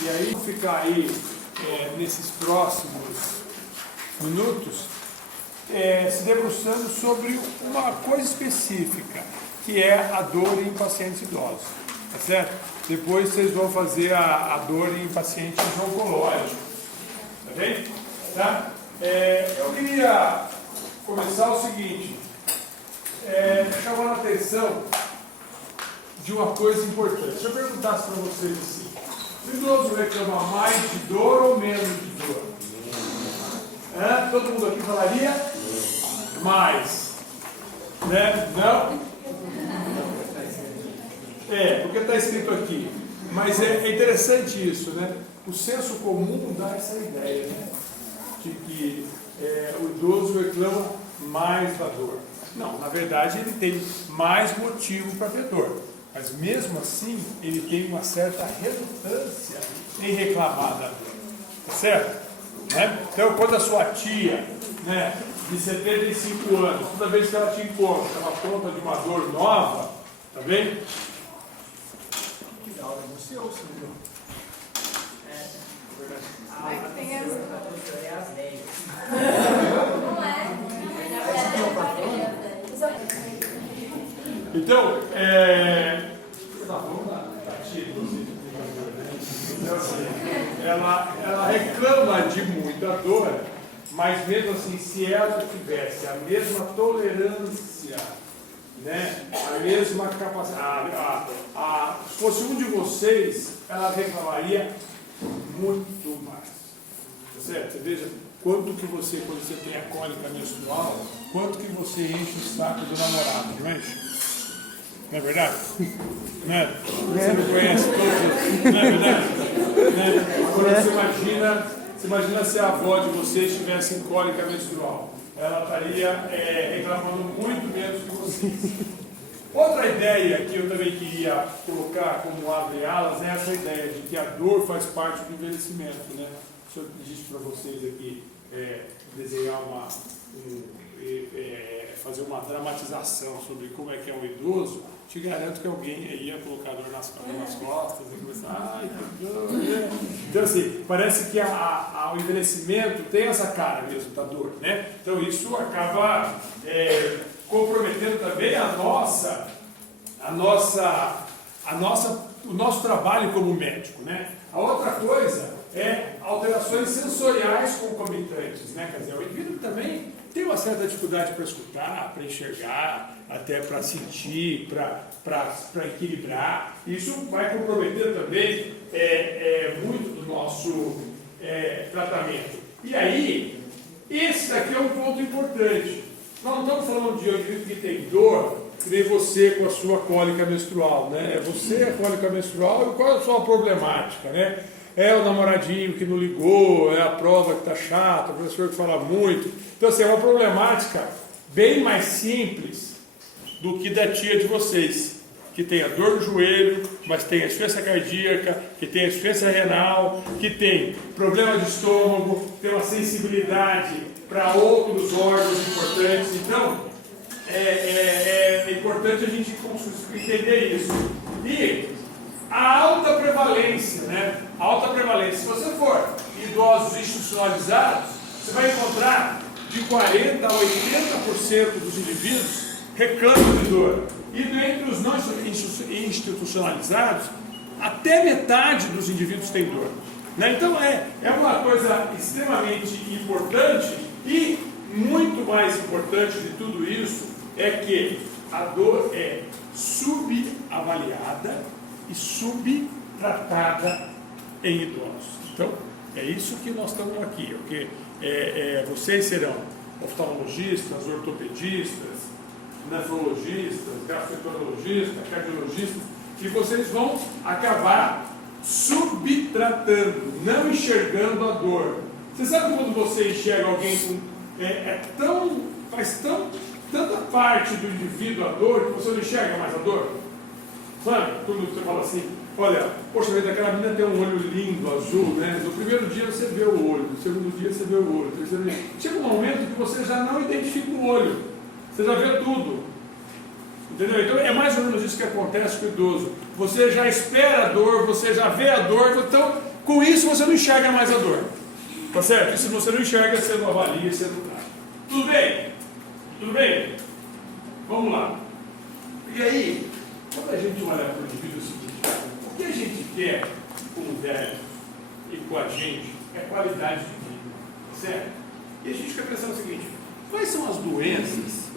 E aí, vou ficar aí nesses próximos minutos se debruçando sobre uma coisa específica, que é a dor em pacientes idosos, tá certo? Depois vocês vão fazer a dor em pacientes oncológicos, tá bem? Tá? Eu queria começar o seguinte, chamando a atenção de uma coisa importante. Se eu perguntasse para vocês assim, o idoso reclama mais de dor ou menos de dor? Todo mundo aqui falaria? Mais. Né? Não? Porque está escrito aqui. Mas é interessante isso, né? O senso comum dá essa ideia, né? De que o idoso reclama mais da dor. Não, na verdade ele tem mais motivo para ter dor. Mas mesmo assim, ele tem uma certa relutância em reclamar da dor. Tá certo? Né? Então, quando a sua tia, né, de 75 anos, toda vez que ela te encontra, ela conta de uma dor nova, tá bem? Que da hora, você ou você viu? Tem as... Então, ela reclama de muita dor, mas mesmo assim, se ela tivesse a mesma tolerância, né, a mesma capacidade, se fosse um de vocês, ela reclamaria muito mais. Tá certo? Você veja quanto que você, quando você tem a cólica menstrual, quanto que você enche o saco do namorado, não enche? Não é verdade? Né? Você não conhece todos, não é verdade? Né? Agora você imagina se a avó de vocês tivesse em cólica menstrual. Ela estaria reclamando muito menos que vocês. Outra ideia que eu também queria colocar como abre alas é essa ideia de que a dor faz parte do envelhecimento, né? Se eu pedisse para vocês aqui desenhar fazer uma dramatização sobre como é que é um idoso, te garanto que alguém ia colocar dor nas costas e começar, que dor, né? Então assim, parece que o envelhecimento tem essa cara mesmo da dor, né? Então isso acaba comprometendo também o nosso trabalho como médico, né? A outra coisa é alterações sensoriais concomitantes, né? Quer dizer, o indivíduo também tem uma certa dificuldade para escutar, para enxergar, até para sentir, para equilibrar. Isso vai comprometer também muito do nosso tratamento. E aí, esse daqui é um ponto importante. Nós não estamos falando de um indivíduo que tem dor, que nem você com a sua cólica menstrual, né? É você a cólica menstrual e qual é a sua problemática, né? É o namoradinho que não ligou, é a prova que está chata, o professor que fala muito. Então, assim, é uma problemática bem mais simples do que da tia de vocês, que tem a dor no joelho, mas tem a insuficiência cardíaca, que tem a insuficiência renal, que tem problema de estômago, tem uma sensibilidade para outros órgãos importantes. Então, é importante a gente entender isso. E a alta prevalência, né? A alta prevalência. Se você for idosos institucionalizados, você vai encontrar de 40% a 80% dos indivíduos reclamam de dor. E entre os não institucionalizados, até metade dos indivíduos tem dor. Né? Então é uma coisa extremamente importante e muito mais importante de tudo isso é que a dor é subavaliada e subtratada em idosos. Então, é isso que nós estamos aqui, porque vocês serão oftalmologistas, ortopedistas, nefrologistas, gastroenterologistas, cardiologistas, e vocês vão acabar subtratando, não enxergando a dor. Você sabe quando você enxerga alguém com... faz tanta parte do indivíduo a dor que você não enxerga mais a dor? Sabe? Quando você fala assim, olha, poxa vida, aquela menina tem um olho lindo, azul, né? No primeiro dia você vê o olho, no segundo dia você vê o olho, no terceiro dia... Chega um momento que você já não identifica o olho, você já vê tudo. Entendeu? Então é mais ou menos isso que acontece com o idoso. Você já espera a dor, você já vê a dor, então Com isso você não enxerga mais a dor. Tá certo? E se você não enxerga, você não avalia, você não trata. Tudo bem? Tudo bem? Vamos lá. E aí, quando a gente olha para o indivíduo, é o seguinte: o que a gente quer como velho e com a gente é qualidade de vida. Certo? E a gente fica pensando o seguinte: quais são as doenças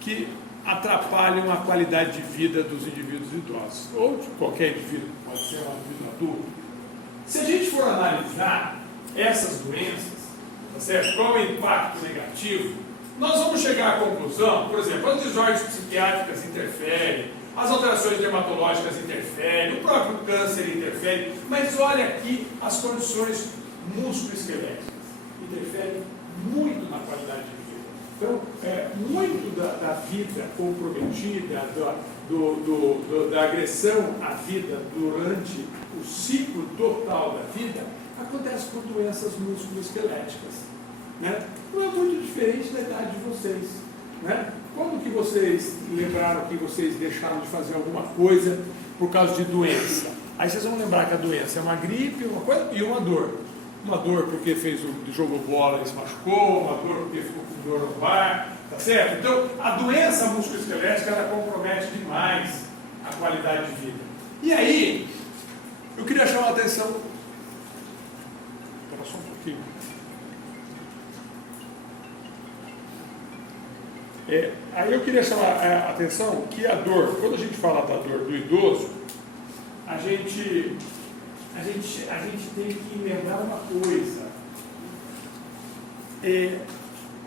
que atrapalham a qualidade de vida dos indivíduos idosos? Ou de qualquer indivíduo, pode ser um indivíduo adulto. Se a gente for analisar essas doenças, tá certo? Qual é o impacto negativo? Nós vamos chegar à conclusão, por exemplo, as desordens psiquiátricas interferem, as alterações dermatológicas interferem, o próprio câncer interfere, mas olha aqui as condições musculoesqueléticas, interferem muito na qualidade de vida. Então, muito da vida comprometida, da agressão à vida durante o ciclo total da vida, acontece com doenças musculoesqueléticas. Né? Não é muito diferente da idade de vocês. Né? Como que vocês lembraram que vocês deixaram de fazer alguma coisa por causa de doença? Aí vocês vão lembrar que a doença é uma gripe, uma coisa, e uma dor. Uma dor porque jogou bola e se machucou, uma dor porque ficou com dor no bar, tá certo? Então, a doença musculoesquelética, ela compromete demais a qualidade de vida. E aí, eu queria chamar a atenção. Espera só um pouquinho. Aí eu queria chamar a atenção que a dor, quando a gente fala da dor do idoso, a gente tem que lembrar uma coisa.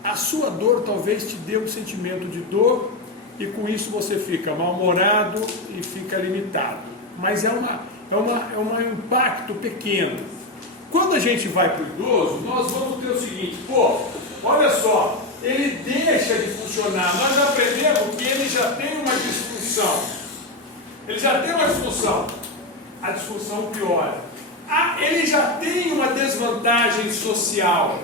A sua dor talvez te dê um sentimento de dor e com isso você fica mal-humorado e fica limitado. Mas é um impacto pequeno. Quando a gente vai para o idoso, nós vamos ter o seguinte: olha só, ele deixa de funcionar. Nós já aprendemos que ele já tem uma disfunção. A disfunção piora. Ele já tem uma desvantagem social.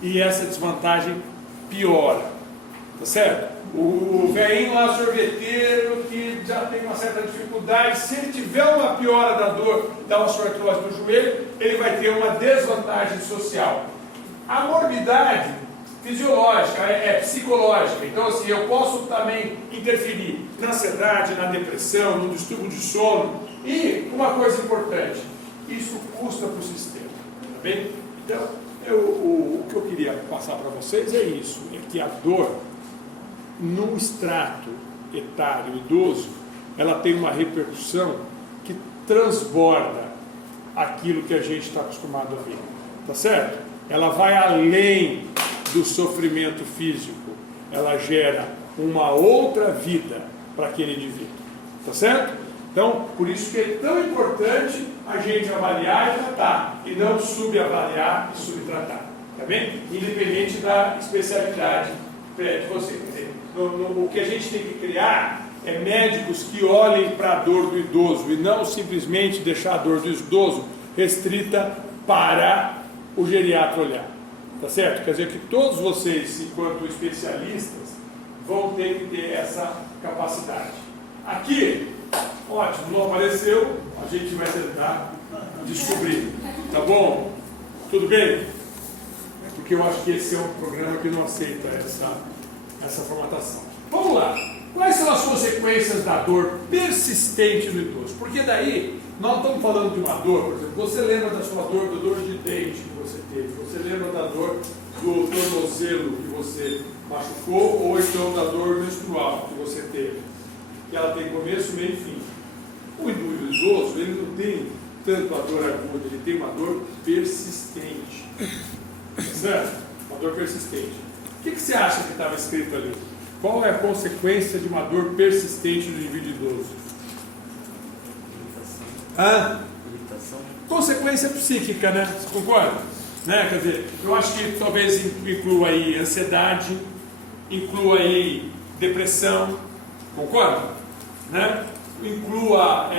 E essa desvantagem piora. Tá certo? O velhinho lá, sorveteiro, que já tem uma certa dificuldade, se ele tiver uma piora da dor, da osteoartrose do joelho, ele vai ter uma desvantagem social. A morbidade fisiológica é psicológica. Então, assim, eu posso também interferir na ansiedade, na depressão, no distúrbio de sono. E uma coisa importante: isso custa para o sistema. Tá bem? Então, o que eu queria passar para vocês é isso: é que a dor, no extrato etário idoso, ela tem uma repercussão que transborda aquilo que a gente está acostumado a ver. Tá certo? Ela vai além do sofrimento físico, ela gera uma outra vida para aquele indivíduo. Tá certo? Então, por isso que é tão importante a gente avaliar e tratar, e não subavaliar e subtratar. Tá bem? Independente da especialidade de você. Quer dizer, o que a gente tem que criar é médicos que olhem para a dor do idoso e não simplesmente deixar a dor do idoso restrita para o geriatra olhar. Tá certo? Quer dizer que todos vocês, enquanto especialistas, vão ter que ter essa capacidade. Aqui, ótimo, não apareceu, a gente vai tentar descobrir. Tá bom? Tudo bem? Porque eu acho que esse é um programa que não aceita essa formatação. Vamos lá. Quais são as consequências da dor persistente no idoso? Porque daí, nós estamos falando de uma dor, por exemplo, você lembra da sua dor de dente que você teve, você lembra da dor do tornozelo que você machucou, ou então da dor menstrual que você teve. Que ela tem começo, meio e fim. O idoso, ele não tem tanto a dor aguda, ele tem uma dor persistente. Certo? Uma dor persistente. O que você acha que estava escrito ali? Qual é a consequência de uma dor persistente no indivíduo idoso? Irritação. Consequência psíquica, né? Você concorda? Né? Quer dizer, eu acho que talvez inclua aí ansiedade, inclua aí depressão, concorda? Né? Inclua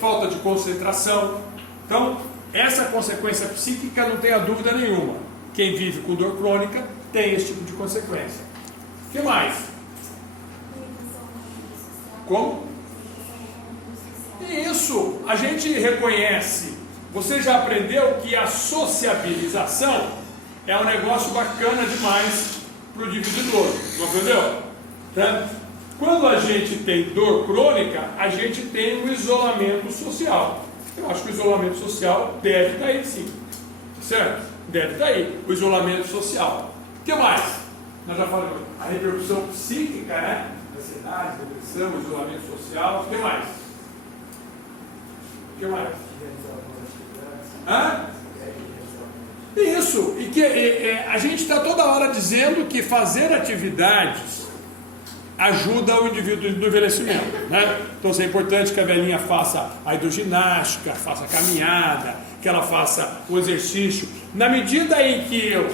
falta de concentração. Então, essa consequência psíquica não tenha dúvida nenhuma. Quem vive com dor crônica tem esse tipo de consequência. O que mais? Como? Isso, a gente reconhece, você já aprendeu que a sociabilização é um negócio bacana demais para o indivíduo idoso, não aprendeu? Tá? Quando a gente tem dor crônica, a gente tem um isolamento social. Eu acho que o isolamento social deve estar aí sim, certo? Deve estar aí, o isolamento social. O que mais? Nós já falamos, a repercussão psíquica, né? Ansiedade, depressão, isolamento social, o que mais? O que mais? Hã? Isso, e que a gente está toda hora dizendo que fazer atividades ajuda o indivíduo no envelhecimento, né? Então é importante que a velhinha faça a hidroginástica, faça a caminhada, que ela faça o exercício. Na medida em que eu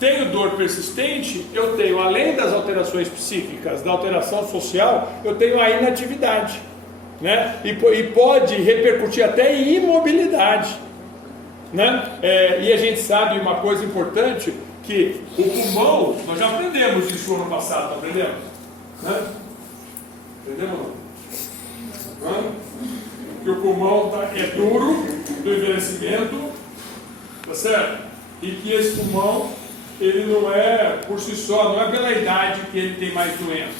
tenho dor persistente, eu tenho, além das alterações psíquicas, da alteração social, eu tenho a inatividade, né? E pode repercutir até em imobilidade, né? E a gente sabe uma coisa importante, que o pulmão, nós já aprendemos isso no ano passado, não aprendemos? Né? Aprendemos não? Que o pulmão é duro do envelhecimento, tá certo? E que esse pulmão, ele não é por si só, não é pela idade que ele tem mais doença,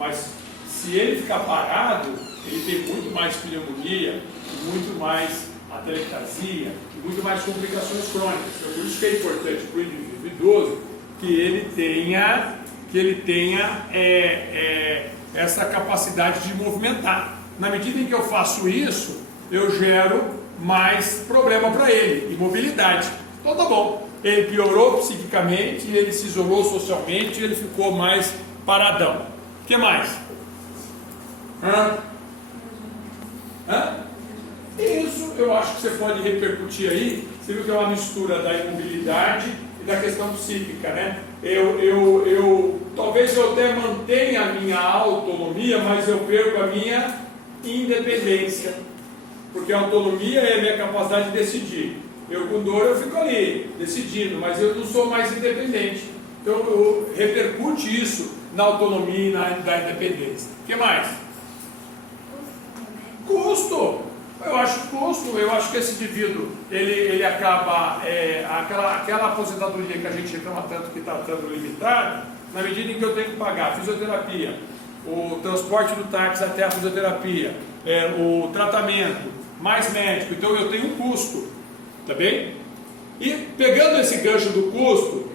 mas se ele ficar parado, ele tem muito mais pneumonia, muito mais atelectasia, e muito mais complicações crônicas. Então, por isso que é importante para o indivíduo idoso que ele tenha essa capacidade de movimentar. Na medida em que eu faço isso, eu gero mais problema para ele, imobilidade. Então tá bom, ele piorou psiquicamente, ele se isolou socialmente, ele ficou mais paradão. O que mais? Isso eu acho que você pode repercutir aí. Você viu que é uma mistura da imobilidade e da questão psíquica, né? Talvez eu até mantenha a minha autonomia, mas eu perco a minha independência, porque a autonomia é a minha capacidade de decidir. Eu com dor eu fico ali decidindo, mas eu não sou mais independente. Então repercute isso na autonomia e na independência. O que mais? Custo. Eu acho que esse indivíduo, ele acaba, aquela aposentadoria que a gente reclama tanto que está estando limitada, na medida em que eu tenho que pagar a fisioterapia, o transporte do táxi até a fisioterapia, o tratamento, mais médico, então eu tenho um custo, tá bem? E pegando esse gancho do custo,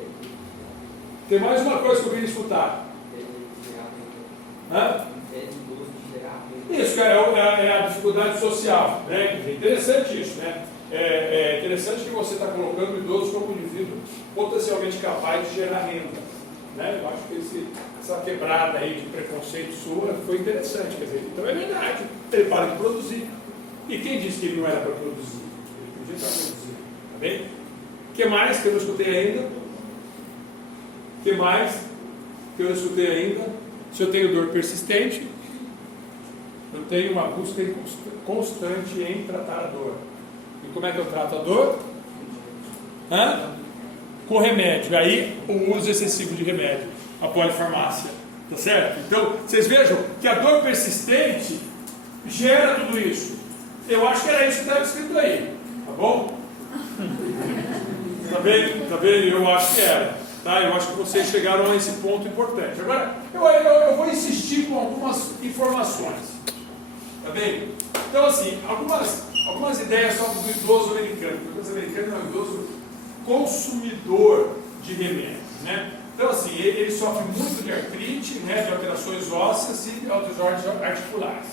tem mais uma coisa que eu queria escutar. Isso, é a dificuldade social, né? É interessante isso, né? É interessante que você está colocando o idoso como um indivíduo potencialmente capaz de gerar renda, né? Eu acho que essa quebrada aí de preconceito sua foi interessante, quer dizer, então é verdade, ele para de produzir. E quem disse que ele não era para produzir? Ele podia estar produzindo, tá bem? O que mais que eu não escutei ainda? O que mais que eu não escutei ainda? Se eu tenho dor persistente, eu tenho uma busca constante em tratar a dor. E como é que eu trato a dor? Com remédio. Aí o uso excessivo de remédio, a polifarmácia, tá certo? Então, vocês vejam que a dor persistente gera tudo isso. Eu acho que era isso que estava escrito aí, tá bom? Tá bem? Eu acho que era. Tá? Eu acho que vocês chegaram a esse ponto importante. Agora, eu vou insistir com algumas informações. Tá bem? Então, assim, algumas ideias sobre o idoso americano. O idoso americano é um idoso consumidor de remédios, né? Então, assim, ele sofre muito de artrite, né, de alterações ósseas e de desordens articulares.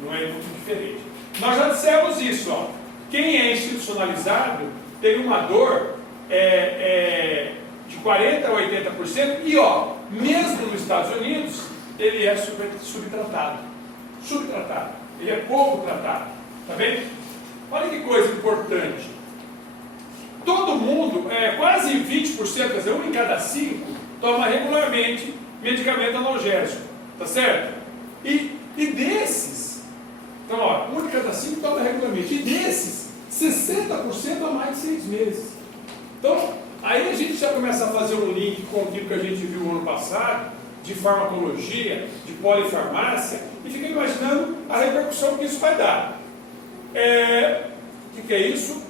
Não é muito diferente. Nós já dissemos isso, ó. Quem é institucionalizado tem uma dor de 40% a 80%, e ó, mesmo nos Estados Unidos, ele é subtratado. Ele é pouco tratado, tá bem? Olha que coisa importante. Todo mundo, quase 20%, quer dizer, 1 em cada 5, toma regularmente medicamento analgésico, tá certo? E desses, então ó, 1 em cada 5 toma regularmente, e desses, 60% há mais de 6 meses. Então, aí a gente já começa a fazer um link com aquilo que a gente viu no ano passado, de farmacologia, de polifarmácia, e fica imaginando a repercussão que isso vai dar. O que é isso?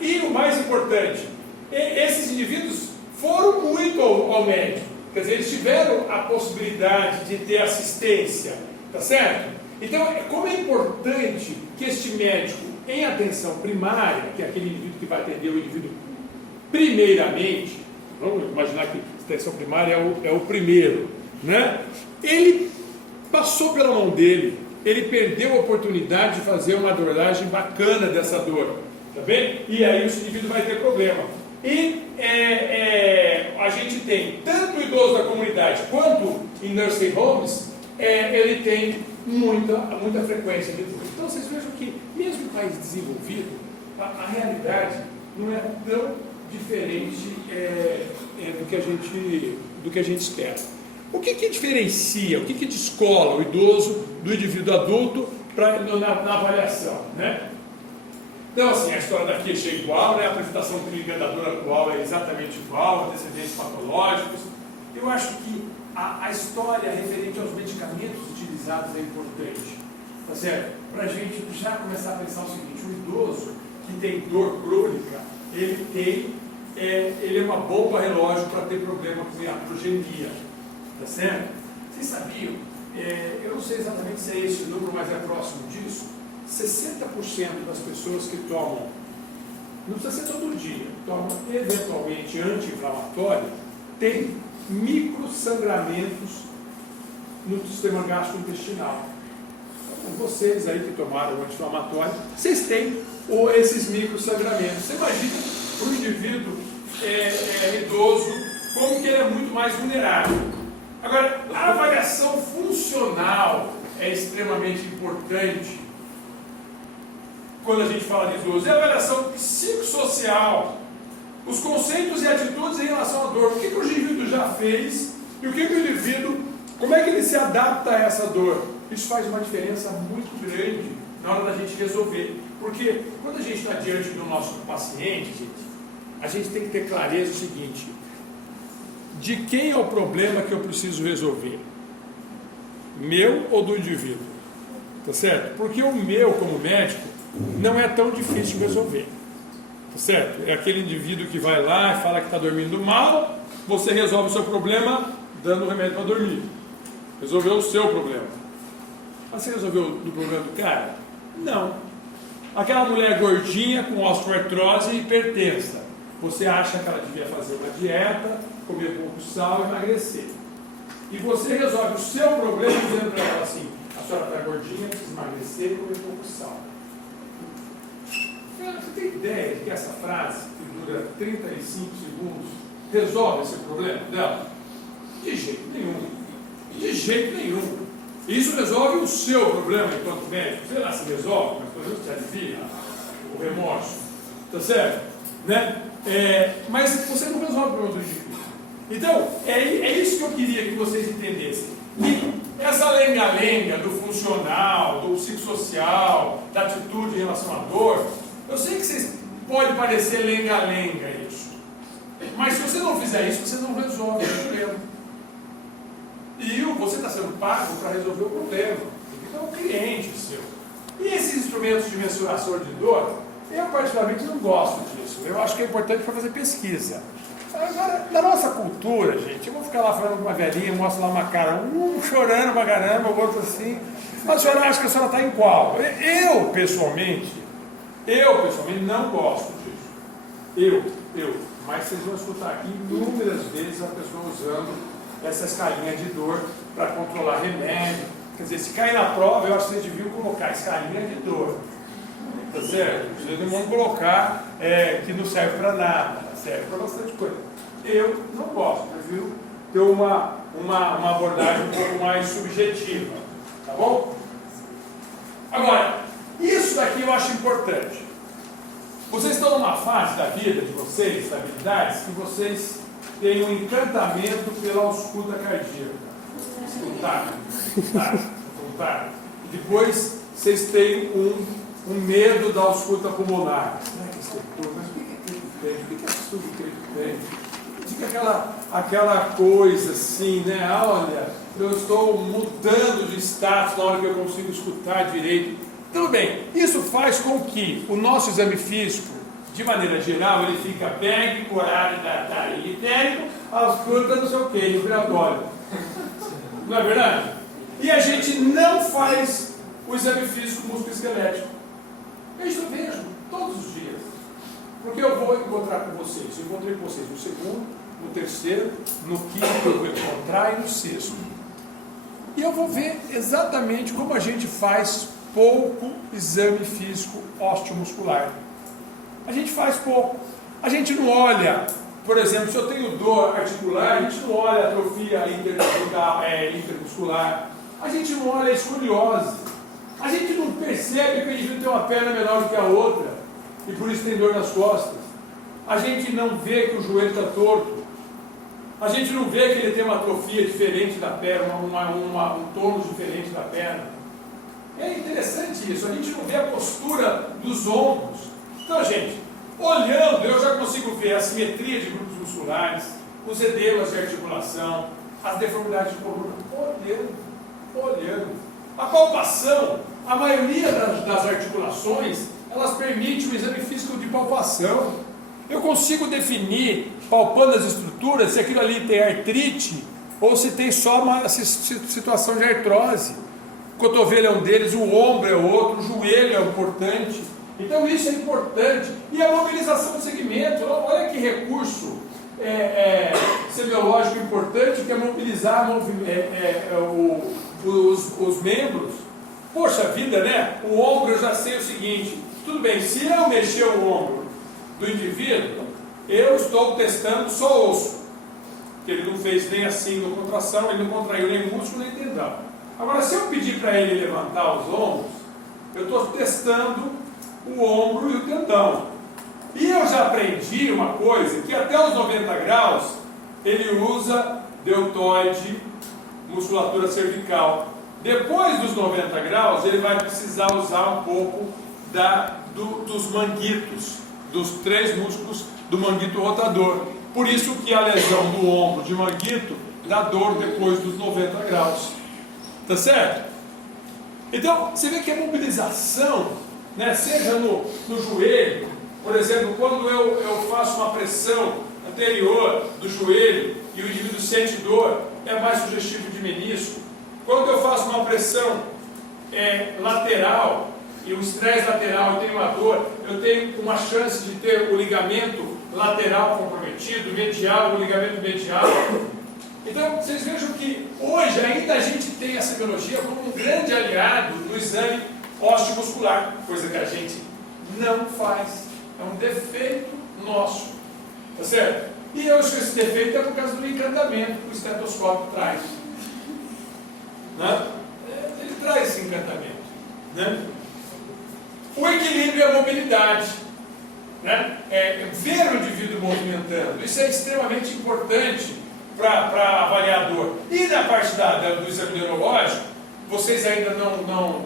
E o mais importante, esses indivíduos foram muito ao médico, quer dizer, eles tiveram a possibilidade de ter assistência, tá certo? Então, como é importante que este médico, em atenção primária, que é aquele indivíduo que vai atender o indivíduo primeiramente, vamos imaginar que a atenção primária é o primeiro, né? Ele passou pela mão dele, ele perdeu a oportunidade de fazer uma abordagem bacana dessa dor, tá bem? E aí o indivíduo vai ter problema. E a gente tem, tanto o idoso da comunidade quanto em nursing homes, ele tem muita frequência de dor. Então vocês vejam que, mesmo em país desenvolvido, a realidade não é tão diferente do que a gente espera. O que diferencia, o que descola o idoso do indivíduo adulto na avaliação, né? Então, assim, a história da queixa é igual, né? A apresentação clínica da dor atual é exatamente igual, antecedentes patológicos. Eu acho que a história referente aos medicamentos utilizados é importante, tá certo? Para a gente já começar a pensar o seguinte: o idoso que tem dor crônica, ele é uma bomba relógio para ter problema com iatrogenia, tá certo? Vocês sabiam, eu não sei exatamente se é esse o número, mas é próximo disso, 60% das pessoas que tomam, não precisa ser todo dia, tomam eventualmente anti-inflamatório, tem microsangramentos no sistema gastrointestinal. Então, vocês aí que tomaram o anti-inflamatório, vocês têm esses microsangramentos. Você imagina para o indivíduo idoso, como que ele é muito mais vulnerável. Agora, a avaliação funcional é extremamente importante quando a gente fala de idoso. É a avaliação psicossocial, os conceitos e atitudes em relação à dor. O que o indivíduo já fez e o que o indivíduo, como é que ele se adapta a essa dor. Isso faz uma diferença muito grande na hora da gente resolver. Porque quando a gente está diante do nosso paciente, a gente tem que ter clareza o seguinte: de quem é o problema que eu preciso resolver? Meu ou do indivíduo? Tá certo? Porque o meu, como médico, não é tão difícil de resolver. Tá certo? É aquele indivíduo que vai lá e fala que está dormindo mal, você resolve o seu problema dando remédio para dormir. Resolveu o seu problema. Mas você resolveu o problema do cara? Não. Aquela mulher gordinha com osteoartrose e hipertensa, você acha que ela devia fazer uma dieta, comer pouco sal e emagrecer. E você resolve o seu problema dizendo para ela assim: a senhora está gordinha, precisa emagrecer e comer pouco sal. Você tem ideia de que essa frase, que dura 35 segundos, resolve esse problema dela? De jeito nenhum. De jeito nenhum. Isso resolve o seu problema enquanto médico. Sei lá se resolve, mas pelo menos você adivinha o remorso. Tá certo? Né? Mas você não resolve o problema do indivíduo. Então, é isso que eu queria que vocês entendessem. E essa lenga-lenga do funcional, do psicossocial, da atitude em relação à dor, eu sei que vocês pode parecer lenga-lenga isso. Mas se você não fizer isso, você não resolve o problema. E você está sendo pago para resolver o problema. Então é um cliente seu. E esses instrumentos de mensuração de dor, eu particularmente não gosto disso. Eu acho que é importante para fazer pesquisa. Agora, na nossa cultura, gente, eu vou ficar lá falando com uma velhinha, mostro lá uma cara, chorando pra caramba, o outro assim. Mas a senhora acha que a senhora está em qual? Eu pessoalmente não gosto disso. Mas vocês vão escutar aqui inúmeras vezes a pessoa usando essa escalinha de dor para controlar remédio. Quer dizer, se cair na prova, eu acho que vocês deviam colocar escalinha de dor. Tá certo? Vocês não vão colocar que não serve para nada, serve para bastante coisa. Eu não gosto, prefiro ter uma abordagem um pouco mais subjetiva. Tá bom? Agora, isso daqui eu acho importante. Vocês estão numa fase da vida de vocês, da habilidades, que vocês têm um encantamento pela ausculta cardíaca. Escutar. E depois vocês têm um medo da ausculta pulmonar. Mas o que é que estudo tem? Fica aquela coisa assim, né? Olha, eu estou mudando de status na hora que eu consigo escutar direito. Tudo bem, isso faz com que o nosso exame físico, de maneira geral, ele fica bem, corado, litérico, ausculta, não sei o que, respiratório. Não é verdade? E a gente não faz o exame físico músculo-esquelético. Eu vejo todos os dias. Porque eu vou encontrar com vocês. Eu encontrei com vocês no segundo, no terceiro, no quinto eu vou encontrar e no sexto. E eu vou ver exatamente como a gente faz pouco exame físico osteomuscular. A gente faz pouco. A gente não olha, por exemplo, se eu tenho dor articular, a gente não olha a atrofia intermuscular. A gente não olha a escoliose. A gente não percebe que o indivíduo tem uma perna menor do que a outra e por isso tem dor nas costas. A gente não vê que o joelho está torto. A gente não vê que ele tem uma atrofia diferente da perna, um tônus diferente da perna. É interessante isso, a gente não vê a postura dos ombros. Então, gente, olhando, eu já consigo ver a simetria de grupos musculares, os edemas de articulação, as deformidades de coluna, olhando. A palpação, a maioria das articulações, elas permitem o exame físico de palpação. Eu consigo definir, palpando as estruturas, se aquilo ali tem artrite ou se tem só uma situação de artrose. O cotovelo é um deles, o ombro é outro, o joelho é importante. Então isso é importante. E a mobilização do segmento, olha que recurso semiológico importante, que é mobilizar os membros. Poxa vida, né? O ombro, eu já sei o seguinte, tudo bem, se eu mexer o ombro do indivíduo, eu estou testando só osso, que ele não fez nem assim na contração, ele não contraiu nem músculo nem tendão. Agora, se eu pedir para ele levantar os ombros, eu estou testando o ombro e o tendão. E eu já aprendi uma coisa, que até os 90 graus, ele usa deltoide, musculatura cervical. Depois dos 90 graus, ele vai precisar usar um pouco dos manguitos, dos 3 músculos do manguito rotador. Por isso que a lesão do ombro de manguito dá dor depois dos 90 graus. Tá certo? Então, você vê que a mobilização, né, seja no joelho, por exemplo, quando eu faço uma pressão anterior do joelho e o indivíduo sente dor, é mais sugestivo de menisco. Quando eu faço uma pressão lateral e o estresse lateral, eu tenho uma dor, eu tenho uma chance de ter o ligamento lateral comprometido, medial, o ligamento medial. Então, vocês vejam que hoje ainda a gente tem a semiologia como um grande aliado do exame osteomuscular, coisa que a gente não faz. É um defeito nosso. Tá certo? E eu acho que esse defeito é por causa do encantamento que o estetoscópio traz. Né? Ele traz esse encantamento. Né? O equilíbrio e a mobilidade. Né? Ver o indivíduo movimentando. Isso é extremamente importante para avaliar a dor. E na parte do exame neurológico, vocês ainda não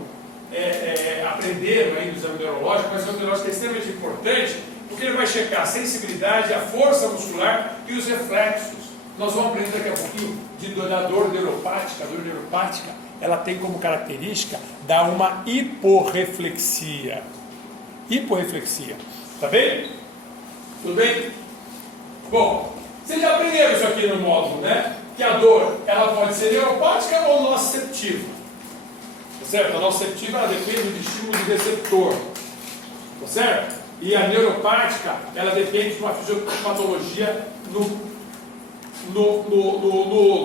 aprenderam ainda o exame neurológico, mas o exame neurológico é extremamente importante, porque ele vai checar a sensibilidade, a força muscular e os reflexos. Nós vamos aprender daqui a pouquinho da dor neuropática. A dor neuropática, ela tem como característica dar uma hiporreflexia. Hiporreflexia. Tá bem? Tudo bem? Bom, vocês já aprenderam isso aqui no módulo, né? Que a dor, ela pode ser neuropática ou nociceptiva. Tá certo? A nociceptiva, ela depende do estímulo de receptor. Tá certo? E a neuropática, ela depende de uma fisiopatologia no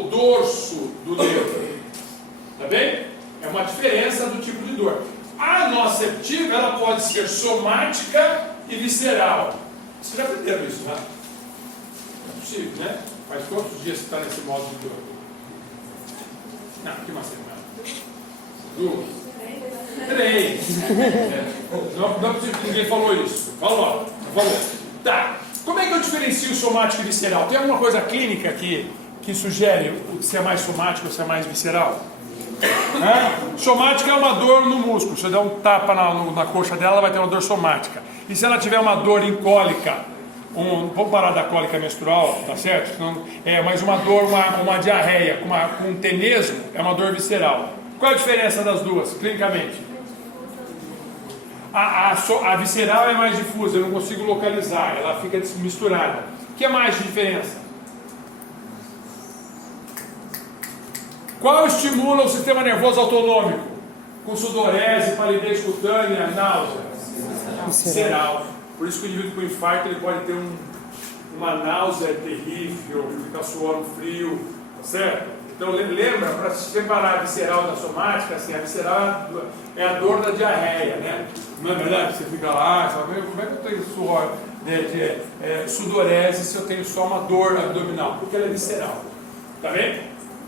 dorso do nervo. Tá bem? É uma diferença do tipo de dor. A nociceptiva, ela pode ser somática e visceral. Vocês já aprenderam isso, né? É possível, né? Faz quantos dias você está nesse modo de dor? Não, que uma semana. 2. 3. Não é possível que ninguém falou isso. Falou. Tá. Como é que eu diferencio somático e visceral? Tem alguma coisa clínica que sugere se é mais somático ou se é mais visceral? Somática é uma dor no músculo. Se eu der um tapa na coxa dela, ela vai ter uma dor somática. E se ela tiver uma dor em cólica, vamos parar da cólica menstrual, tá certo? Mas uma dor, uma diarreia com tenesmo, é uma dor visceral. Qual é a diferença das duas, clinicamente? A visceral é mais difusa, eu não consigo localizar, ela fica misturada. O que é mais de diferença? Qual estimula o sistema nervoso autonômico? Com sudorese, palidez cutânea, náusea? Visceral. Por isso que o indivíduo com infarto ele pode ter uma náusea terrível, ficar suando frio, tá certo? Então lembra, para separar a visceral da somática, assim, a visceral é a dor da diarreia, né? Não é verdade? Você fica lá, sabe, como é que eu tenho suor, sudorese se eu tenho só uma dor abdominal? Porque ela é visceral. Tá bem?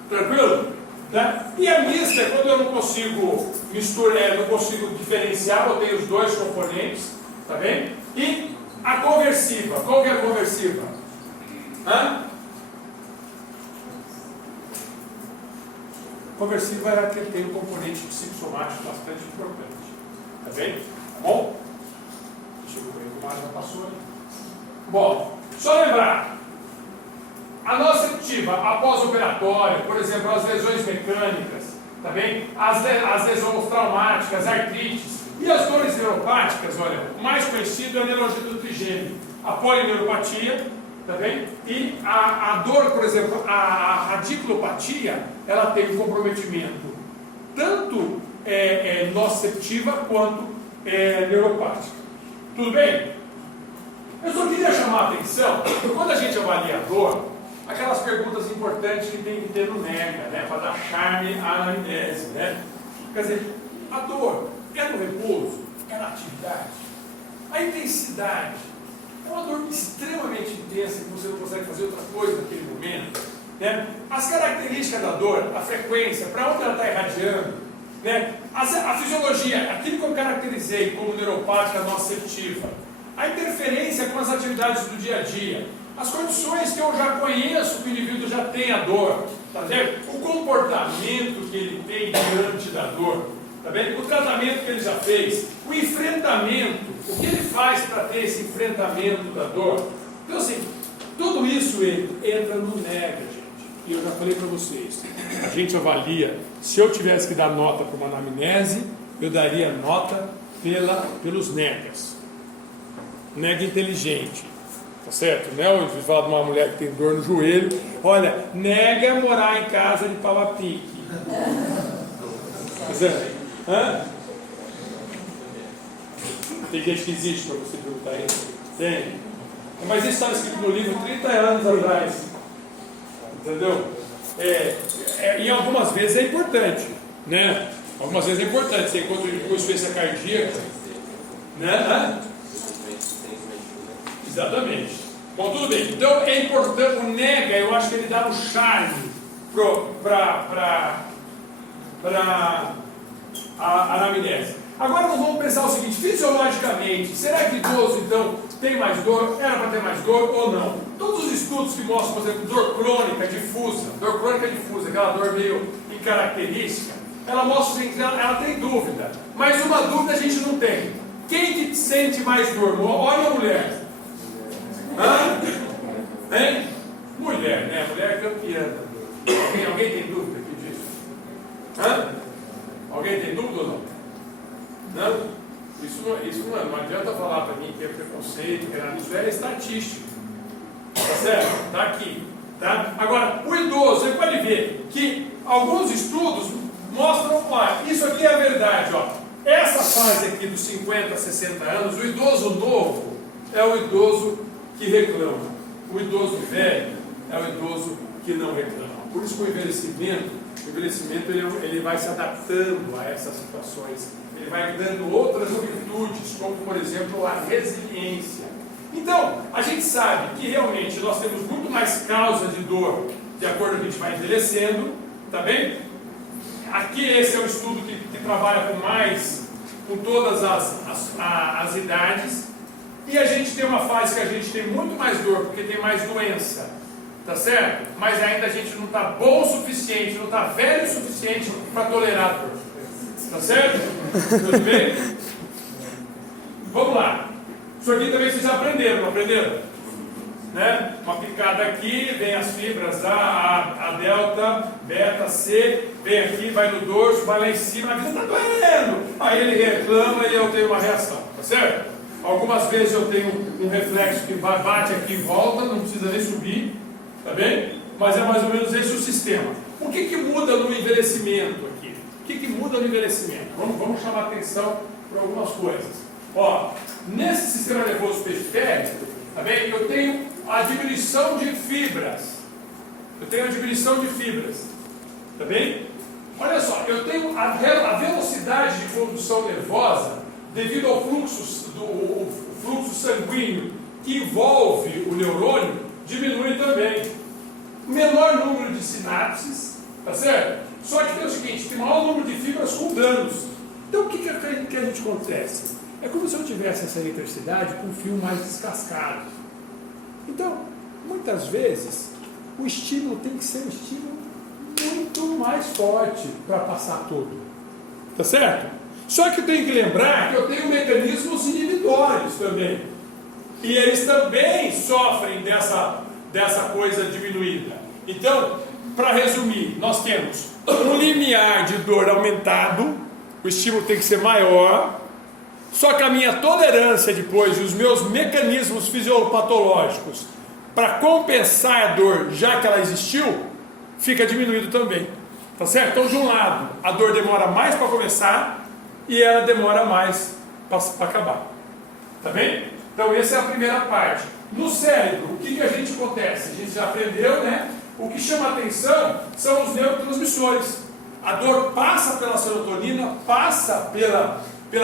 Tranquilo? Tá? E a mista é quando eu não consigo misturar, não consigo diferenciar, eu tenho os dois componentes, tá bem? E a conversiva, qual que é a conversiva? Conversiva é a que tem um componente psicossomático bastante importante, tá bem? Tá bom? Deixa eu ver como já passou ali. Bom, só lembrar, a nociceptiva após-operatória, por exemplo, as lesões mecânicas, tá bem? As lesões traumáticas, artrites e as dores neuropáticas, olha, o mais conhecido é a neuralgia do trigêmeo, a polineuropatia, tá bem? E a dor, por exemplo, a radiculopatia, ela tem um comprometimento tanto nociceptiva quanto neuropática. Tudo bem? Eu só queria chamar a atenção, quando a gente avalia a dor, aquelas perguntas importantes que tem que ter no NEGA, né, para dar charme à anamnese, né? Quer dizer, a dor é no repouso, é na atividade, a intensidade é uma dor extremamente intensa que você não consegue fazer outra coisa naquele momento, né? As características da dor, a frequência, para onde ela está irradiando, né? A fisiologia, aquilo que eu caracterizei como neuropática nociceptiva, a interferência com as atividades do dia a dia, as condições que eu já conheço que o indivíduo já tem a dor, tá certo? O comportamento que ele tem diante da dor, tá bem? O tratamento que ele já fez, o enfrentamento, o que ele faz para ter esse enfrentamento da dor. Então assim, tudo isso entra no NEGA, gente. E eu já falei para vocês, a gente avalia, se eu tivesse que dar nota para uma anamnese, eu daria nota pelos NEGAs. NEGA inteligente. Tá certo? Né? Eu ouvi falar de uma mulher que tem dor no joelho. Olha, nega morar em casa de pau a pique. Tá certo? Tem gente que existe para você perguntar isso? Tem. Mas isso estava escrito no livro 30 anos atrás. Entendeu? E algumas vezes é importante. Né? Algumas vezes é importante. Você encontra com insuficiência cardíaca. Né? Exatamente. Bom, tudo bem. Então é importante, o NEGA, eu acho que ele dá um charme para a anamnese. Agora nós vamos pensar o seguinte, fisiologicamente, será que idoso então tem mais dor? Era para ter mais dor ou não? Todos os estudos que mostram, por exemplo, dor crônica difusa, aquela dor meio incaracterística, ela mostra que ela tem dúvida, mas uma dúvida a gente não tem. Quem que sente mais dor? Homem ou mulher? Hein? Mulher, né? Mulher é campeã da dor. Alguém tem dúvida aqui disso? Alguém tem dúvida ou não? Não? Isso não adianta falar para mim que é preconceito, que nada. Isso é estatístico. Tá certo? Tá aqui. Tá? Agora, o idoso, você pode ver que alguns estudos mostram, isso aqui é a verdade, ó. Essa fase aqui dos 50 a 60 anos, o idoso novo é o idoso que reclama. O idoso velho é o idoso que não reclama. Por isso que o envelhecimento ele vai se adaptando a essas situações. Ele vai dando outras virtudes, como por exemplo a resiliência. Então, a gente sabe que realmente nós temos muito mais causa de dor de acordo com que a gente vai envelhecendo, tá bem? Aqui esse é o estudo que trabalha com todas as idades. E a gente tem uma fase que a gente tem muito mais dor, porque tem mais doença, tá certo? Mas ainda a gente não está bom o suficiente, não está velho o suficiente para tolerar a dor. Tá certo? Tudo bem? Vamos lá. Isso aqui também vocês já aprenderam, não aprenderam? né? Uma picada aqui, vem as fibras A, delta, beta, C, vem aqui, vai no dorso, vai lá em cima, a vida está doendo. Aí ele reclama e eu tenho uma reação, tá certo? Algumas vezes eu tenho um reflexo que bate aqui e volta, não precisa nem subir, tá bem? Mas é mais ou menos esse o sistema. O que muda no envelhecimento aqui? O que muda no envelhecimento? Vamos chamar atenção para algumas coisas. Ó, nesse sistema nervoso periférico, tá bem? Eu tenho a diminuição de fibras. Tá bem? Olha só, eu tenho a velocidade de condução nervosa devido ao fluxo sanguíneo que envolve o neurônio, diminui também. Menor número de sinapses, tá certo? Só que tem o seguinte, tem maior número de fibras com danos. Então o que a gente acontece? É como se eu tivesse essa eletricidade com um fio mais descascado. Então, muitas vezes, o estímulo tem que ser um estímulo muito mais forte para passar tudo. Tá certo? Só que eu tenho que lembrar que eu tenho mecanismos inibitórios também. E eles também sofrem dessa coisa diminuída. Então, para resumir, nós temos um limiar de dor aumentado, o estímulo tem que ser maior, só que a minha tolerância depois e os meus mecanismos fisiopatológicos para compensar a dor, já que ela existiu, fica diminuído também. Tá certo? Então, de um lado, a dor demora mais para começar e ela demora mais para acabar. Tá bem? Então, essa é a primeira parte. No cérebro, o que a gente acontece? A gente já aprendeu, né? O que chama a atenção são os neurotransmissores. A dor passa pela serotonina, passa pela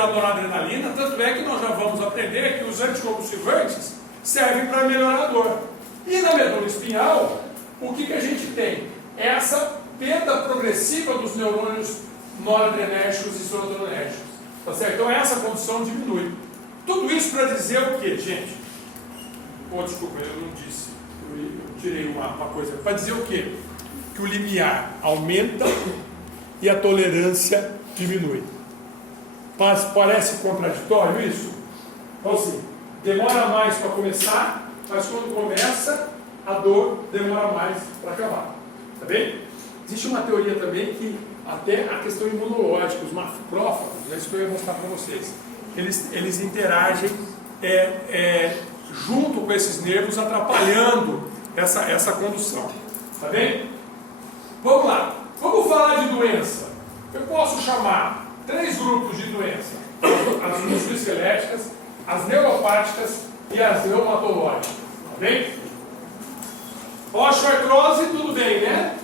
noradrenalina, tanto é que nós já vamos aprender que os anticonvulsivantes servem para melhorar a dor. E na medula espinhal, o que a gente tem? Essa perda progressiva dos neurônios noradrenérgicos e serotoninérgicos. Tá certo? Então essa condição diminui. Tudo isso para dizer o que, gente? Desculpa, eu não disse. Eu tirei uma coisa. Para dizer o quê? Que o limiar aumenta e a tolerância diminui. Parece contraditório isso? Então assim, demora mais para começar, mas quando começa, a dor demora mais para acabar. Tá bem? Existe uma teoria também que até a questão imunológica, os macrófagos, é isso que eu ia mostrar para vocês. Eles interagem junto com esses nervos, atrapalhando essa condução. Tá bem? Vamos lá. Vamos falar de doença. Eu posso chamar 3 grupos de doença: as musculoesqueléticas, as neuropáticas e as reumatológicas. Tá bem? Osteoartrose, tudo bem, né?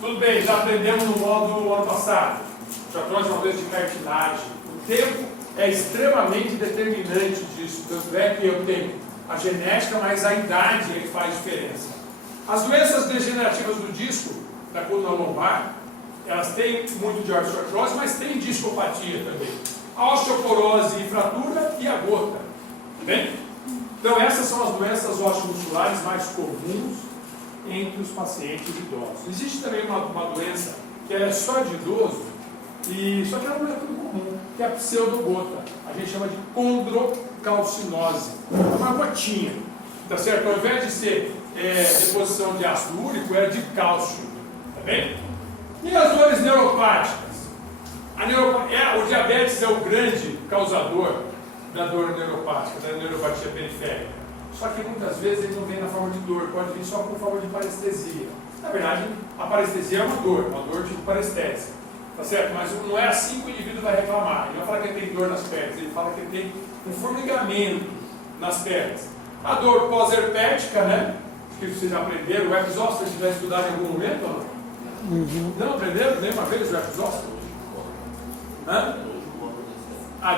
Tudo bem, já aprendemos no módulo ano passado. Osteoartrose é uma doença de cartilagem. O tempo é extremamente determinante disso. Tanto é que eu tenho a genética, mas a idade é que faz diferença. As doenças degenerativas do disco, da coluna lombar, elas têm muito de osteoartrose, mas tem discopatia também. A osteoporose e fratura e a gota. Tá bem? Então essas são as doenças osteomusculares mais comuns entre os pacientes idosos. Existe também uma doença que é só de idoso, só que ela não é tudo comum, que é a pseudogota. A gente chama de condrocalcinose. É uma gotinha, tá certo? Ao invés de ser deposição de ácido úrico, é de cálcio. Tá bem? E as dores neuropáticas? O diabetes é o grande causador da dor neuropática, da neuropatia periférica. Só que muitas vezes ele não vem na forma de dor, pode vir só com forma de parestesia. Na verdade, a parestesia é uma dor tipo parestésia. Tá certo? Mas não é assim que o indivíduo vai reclamar. Ele não fala que ele tem dor nas pernas, ele fala que ele tem um formigamento nas pernas. A dor pós-herpética, né? Que vocês já aprenderam, o herpes zoster, vocês já estudaram em algum momento ou não? Uhum. Não aprenderam nenhuma vez o herpes zoster?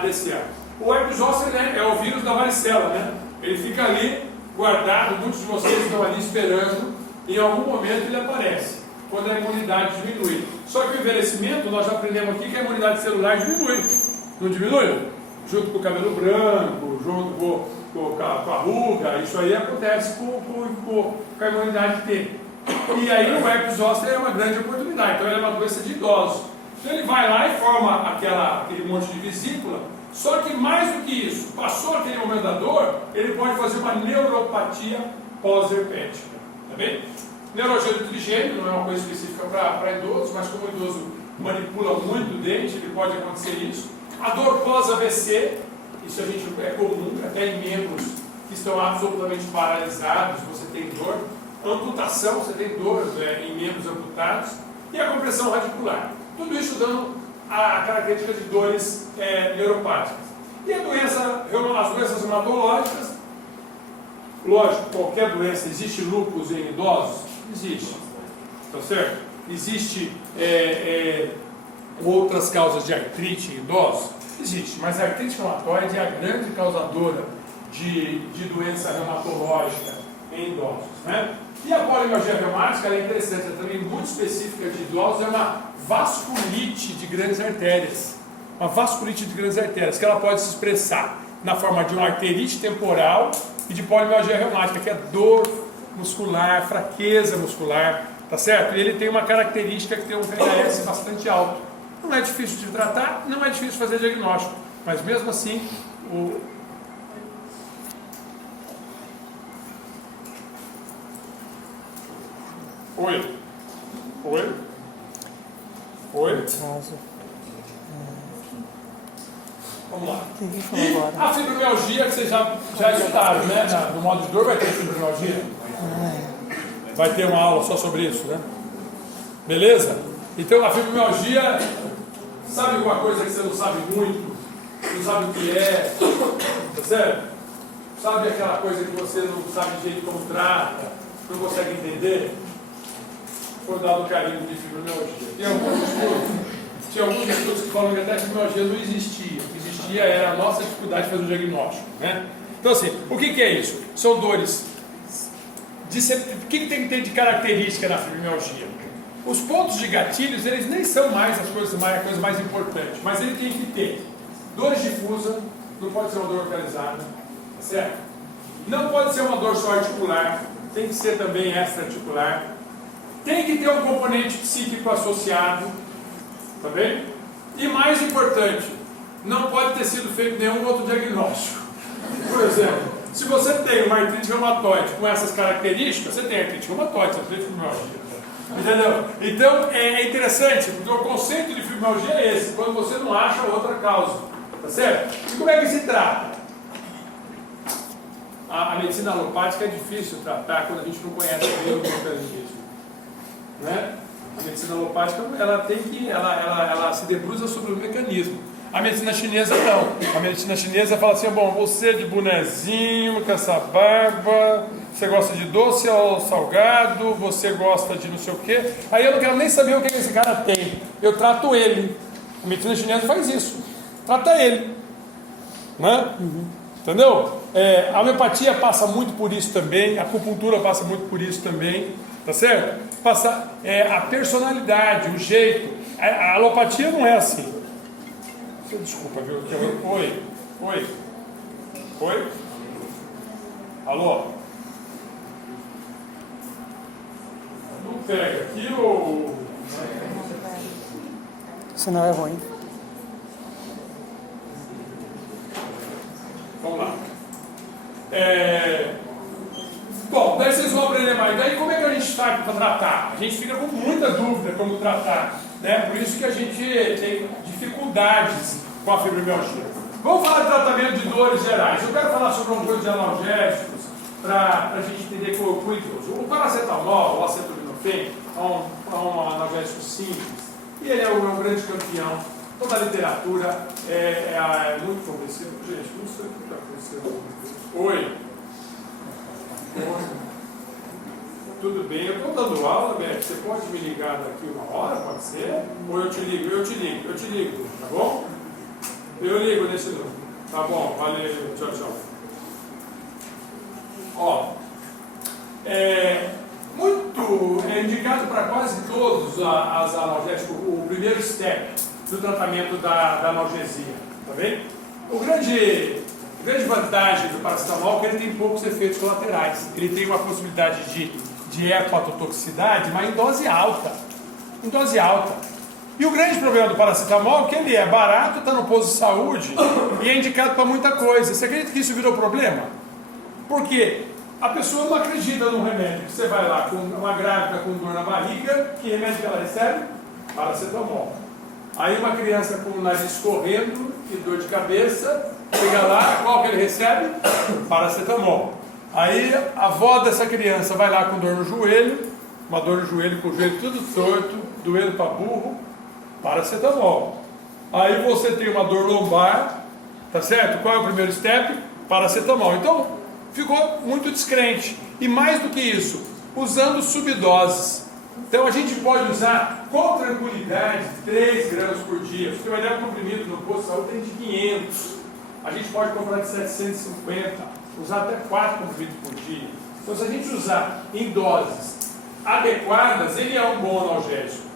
DCA. O herpes zoster, né, é o vírus da varicela, né? Ele fica ali guardado, muitos de vocês estão ali esperando, e em algum momento ele aparece, quando a imunidade diminui. Só que o envelhecimento, nós já aprendemos aqui que a imunidade celular diminui. Não diminui? Junto com o cabelo branco, junto com a ruga, isso aí acontece com a imunidade T. E aí o herpes zoster é uma grande oportunidade, então ele é uma doença de idosos. Então ele vai lá e forma aquele monte de vesícula, só que mais do que isso, passou aquele momento da dor, ele pode fazer uma neuropatia pós-herpética. Tá bem? Neurologia do trigêmeo não é uma coisa específica para idosos, mas como o idoso manipula muito o dente, ele pode acontecer isso. A dor pós-AVC, isso a gente é comum, até em membros que estão absolutamente paralisados, você tem dor. Amputação, você tem dor em membros amputados. E a compressão radicular. Tudo isso dando a característica de dores neuropáticas. E as doenças reumatológicas, lógico, qualquer doença, existe lúpus em idosos? Existe. Tá certo? Existe outras causas de artrite em idosos? Existe, mas a artrite reumatoide é a grande causadora de doença reumatológica em idosos, né? E a polimialgia reumática é interessante, é também muito específica de idosos, é uma vasculite de grandes artérias. Uma vasculite de grandes artérias, que ela pode se expressar na forma de uma arterite temporal e de polimialgia reumática, que é dor muscular, fraqueza muscular, tá certo? E ele tem uma característica que tem um VHS bastante alto. Não é difícil de tratar, não é difícil de fazer diagnóstico, mas mesmo assim, Oi? Vamos lá. E a fibromialgia que vocês já estudaram, né? No modo de dor vai ter fibromialgia? Vai ter uma aula só sobre isso, né? Beleza? Então a fibromialgia, sabe alguma coisa que você não sabe muito? Não sabe o que é? Tá certo? Sabe aquela coisa que você não sabe de jeito como trata? Não consegue entender? Foi dado o carinho de fibromialgia. Tinha alguns estudos que falam que até a fibromialgia não existia. O que existia era a nossa dificuldade de fazer o diagnóstico, né? Então assim, o que é isso? São dores. O que tem que ter de característica na fibromialgia? Os pontos de gatilhos, eles nem são mais a coisa mais importante, mas ele tem que ter dores difusas, não pode ser uma dor localizada, tá certo? Não pode ser uma dor só articular, tem que ser também extra-articular. Tem que ter um componente psíquico associado, tá bem? E mais importante, não pode ter sido feito nenhum outro diagnóstico. Por exemplo, se você tem uma artrite reumatoide com essas características, você tem artrite reumatoide, você tem fibromialgia. Entendeu? Então é interessante, porque o conceito de fibromialgia é esse, quando você não acha outra causa, tá certo? E como é que se trata? A medicina alopática é difícil tratar quando a gente não conhece bem o mecanismo. Né? A medicina alopática ela se debruça sobre o mecanismo. A medicina chinesa não. A medicina chinesa fala assim: bom, você de bonezinho, com essa barba, você gosta de doce ou salgado, você gosta de não sei o quê. Aí eu não quero nem saber o que esse cara tem. Eu trato ele. A medicina chinesa faz isso. Trata ele. Né? Entendeu? A homeopatia passa muito por isso também. A acupuntura passa muito por isso também. Tá certo? Passa a personalidade, o jeito. A alopatia não é assim. Você desculpa, viu? Oi? Alô? Não pega aqui ou... Senão é ruim. Vamos lá. Bom, daí vocês vão aprender mais. Daí como é que a gente sabe para tratar? A gente fica com muita dúvida como tratar, né? Por isso que a gente tem dificuldades com a fibromialgia. Vamos falar de tratamento de dores gerais. Eu quero falar sobre um pouco de analgésicos para a gente entender com o idoso. O paracetamol, o acetaminofén, é um analgésico simples e ele é o meu grande campeão. Toda a literatura é muito convencida. Gente, não sei o que está acontecendo. Oi. Tudo bem, eu estou dando aula, Beth. Você pode me ligar daqui uma hora, pode ser? Ou eu te ligo, tá bom? Eu ligo nesse número. Tá bom, valeu, tchau. Ó, muito indicado para quase todos as analgésicos, o primeiro step do tratamento da analgesia, tá bem? A grande vantagem do paracetamol é que ele tem poucos efeitos colaterais. Ele tem uma possibilidade de hepatotoxicidade, mas em dose alta. E o grande problema do paracetamol é que ele é barato, está no posto de saúde e é indicado para muita coisa. Você acredita que isso virou problema? Porque A pessoa não acredita no remédio. Você vai lá com uma grávida com dor na barriga, que remédio que ela recebe? Paracetamol. Aí uma criança com o nariz escorrendo e dor de cabeça, chega lá, qual que ele recebe? Paracetamol. Aí a avó dessa criança vai lá com dor no joelho, uma dor no joelho com o joelho tudo torto, doendo para burro, paracetamol. Aí você tem uma dor lombar, tá certo? Qual é o primeiro step? Paracetamol. Então, ficou muito descrente. E mais do que isso, usando subdoses. Então, a gente pode usar com tranquilidade 3 gramas por dia. Você vai dar um comprimido no posto de saúde, tem de 500. A gente pode comprar de 750, usar até 4 comprimidos por dia. Então, se a gente usar em doses adequadas, ele é um bom analgésico.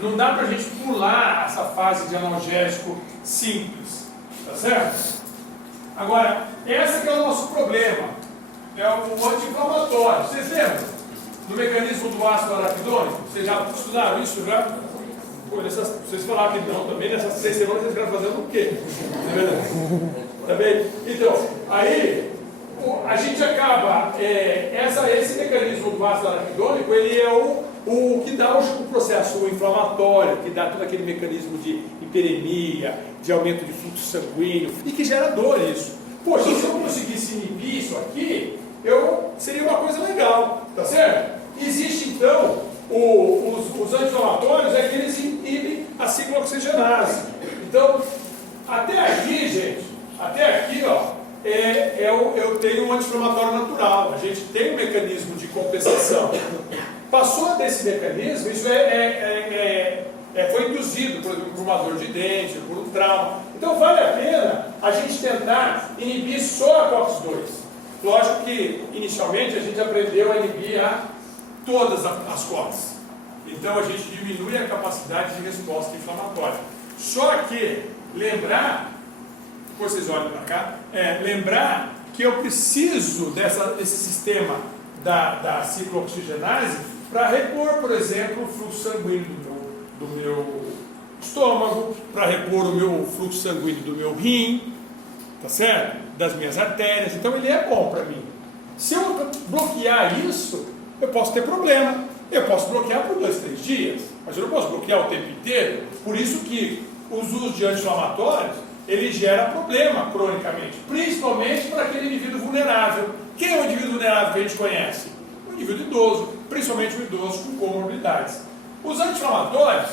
Não dá para a gente pular essa fase de analgésico simples, tá certo? Agora, esse que é o nosso problema, é o anti-inflamatório. Vocês lembram do mecanismo do ácido araquidônico? Vocês já estudaram isso já? Pô, vocês falaram que não, também nessas 6 semanas vocês ficaram fazendo o quê? Não é verdade? Tá bem? Então, aí a gente acaba, esse mecanismo do ácido araquidônico, ele é o que dá o processo inflamatório, que dá todo aquele mecanismo de hiperemia, de aumento de fluxo sanguíneo, e que gera dor isso. Poxa, se eu conseguisse inibir isso aqui, seria uma coisa legal, tá certo? Existe então, os anti-inflamatórios, que eles inibem a ciclooxigenase. Então, até aqui, gente, até aqui, ó, eu tenho um anti-inflamatório natural, a gente tem um mecanismo de compensação. Passou desse mecanismo, isso foi induzido por uma dor de dente, por um trauma. Então vale a pena a gente tentar inibir só a COX-2. Lógico que inicialmente a gente aprendeu a inibir todas as COX. Então a gente diminui a capacidade de resposta inflamatória. Só que lembrar, depois vocês olhem para cá, lembrar que eu preciso desse sistema da ciclooxigenase para repor, por exemplo, o fluxo sanguíneo do meu estômago, para repor o meu fluxo sanguíneo do meu rim, tá certo? Das minhas artérias. Então ele é bom para mim. Se eu bloquear isso, eu posso ter problema. Eu posso bloquear por 2, 3 dias, mas eu não posso bloquear o tempo inteiro. Por isso que os usos de anti-inflamatórios, ele gera problema cronicamente, principalmente para aquele indivíduo vulnerável. Quem é o indivíduo vulnerável que a gente conhece? O indivíduo idoso, principalmente o idoso com comorbidades. Os anti-inflamatórios,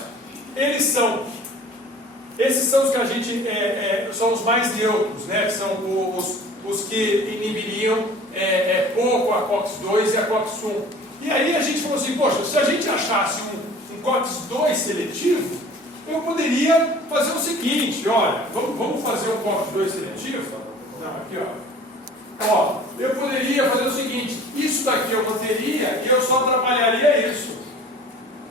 esses são os que a gente, são os mais neutros, né? São os que inibiriam pouco a COX-2 e a COX-1. E aí a gente falou assim, poxa, se a gente achasse um COX-2 seletivo, eu poderia fazer o seguinte, olha, vamos fazer um COX-2 seletivo? Não, aqui ó, eu poderia fazer o seguinte, isso daqui eu manteria e eu só trabalharia isso,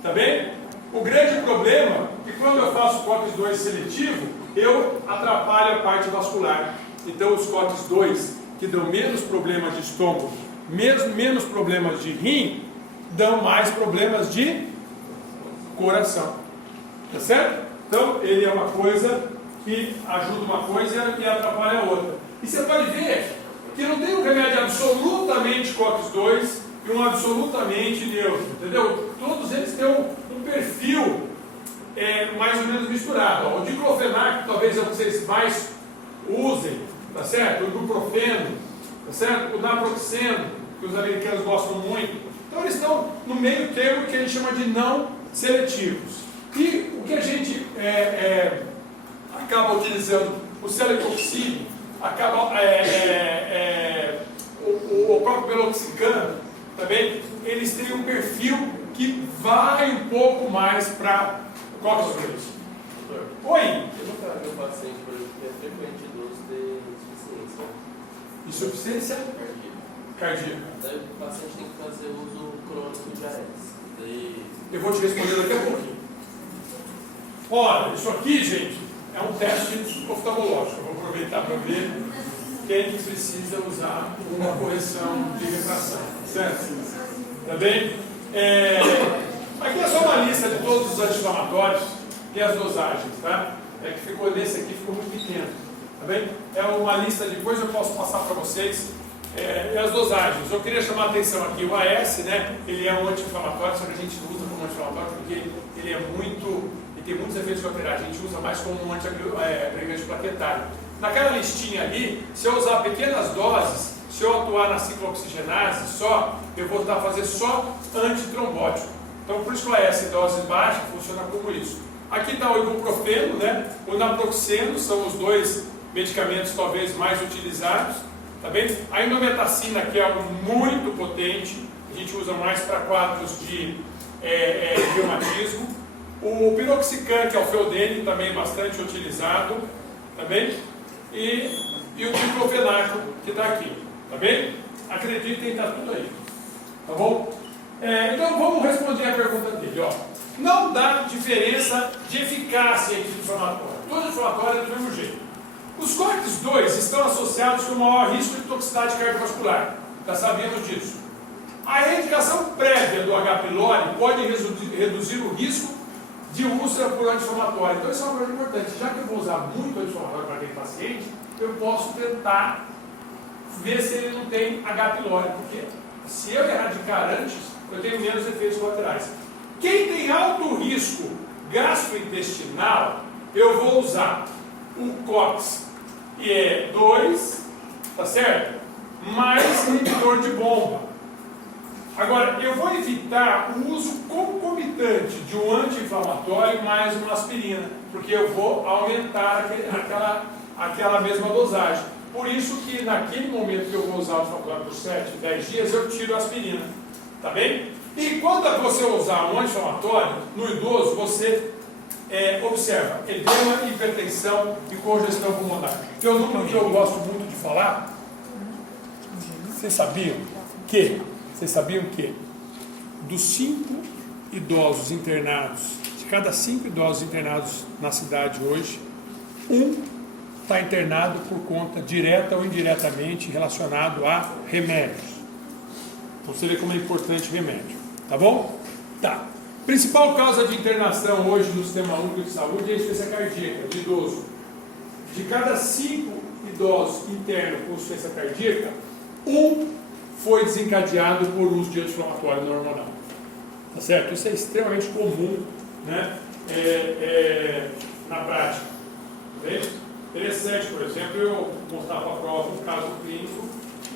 tá bem? O grande problema é que quando eu faço COX-2 seletivo, eu atrapalho a parte vascular. Então os COX-2 que dão menos problemas de estômago, menos problemas de rim, dão mais problemas de coração. Tá certo? Então, ele é uma coisa que ajuda uma coisa e atrapalha a outra. E você pode ver que não tem um remédio absolutamente COX-2 e um absolutamente neutro, entendeu? Todos eles têm um perfil mais ou menos misturado. O diclofenac, talvez vocês mais usem, tá certo? O ibuprofeno, tá certo? O naproxeno, que os americanos gostam muito. Então, eles estão no meio termo que a gente chama de não seletivos. E o que a gente acaba utilizando, o celecoxib, o próprio meloxicam, também, eles têm um perfil que vai um pouco mais para COX-2. Oi? Eu nunca vi um paciente, por exemplo, que é frequente idoso ter insuficiência. Insuficiência cardíaca. Daí o paciente tem que fazer uso crônico de AS. Eu vou te responder daqui a pouquinho. Olha, isso aqui, gente, é um teste oftalmológico. Eu vou aproveitar para ver quem precisa usar uma correção de refração, certo? Tá bem? Aqui é só uma lista de todos os anti-inflamatórios e as dosagens, tá? É que nesse aqui ficou muito pequeno, tá bem? É uma lista, depois eu posso passar para vocês E as dosagens, eu queria chamar a atenção aqui, o AS, né, ele é um anti-inflamatório, só que a gente usa como anti-inflamatório porque ele é muito, ele tem muitos efeitos colaterais, a gente usa mais como um antiagregante plaquetário. Naquela listinha ali, se eu usar pequenas doses, se eu atuar na ciclooxigenase só, eu vou fazer só antitrombótico. Então por isso que o AS em dose baixa funciona como isso. Aqui está o ibuprofeno, né, o naproxeno, são os dois medicamentos talvez mais utilizados. Tá bem? A indometacina, que é algo muito potente, a gente usa mais para quadros de reumatismo. O piroxicam, que é o feldene, também bastante utilizado. Tá bem? E o diclofenaco, que está aqui. Tá bem? Acreditem, está tudo aí. Tá bom? Então vamos responder a pergunta dele. Ó. Não dá diferença de eficácia entre inflamatório. Todo inflamatório é do mesmo jeito. Os cortes 2 estão associados com maior risco de toxicidade cardiovascular. Já sabemos disso. A indicação prévia do H. pylori pode reduzir o risco de úlcera por anti-inflamatório. Então isso é uma coisa importante. Já que eu vou usar muito anti-inflamatório para aquele paciente, eu posso tentar ver se ele não tem H. pylori. Porque se eu erradicar antes, eu tenho menos efeitos colaterais. Quem tem alto risco gastrointestinal, eu vou usar o COX, que é 2, tá certo? Mais inibidor de bomba. Agora, eu vou evitar o uso concomitante de um anti-inflamatório mais uma aspirina, porque eu vou aumentar aquela mesma dosagem. Por isso que naquele momento que eu vou usar o anti-inflamatório por 7, 10 dias, eu tiro a aspirina. Tá bem? E quando você usar um anti-inflamatório, no idoso, você observa, edema, hipertensão e congestão pulmonar. Tem um número que eu gosto muito de falar. Vocês sabiam que dos 5 idosos internados, de cada 5 idosos internados na cidade hoje, um está internado por conta direta ou indiretamente relacionado a remédios. Então você vê como é importante remédio. Tá bom? Tá. Principal causa de internação hoje no Sistema Único de Saúde é a insuficiência cardíaca de idoso. De cada 5 idosos internos com insuficiência cardíaca, um foi desencadeado por uso de anti-inflamatório não hormonal. Tá certo? Isso é extremamente comum, né? Na prática. Tá bem? Interessante, por exemplo, eu mostrar para a prova um caso clínico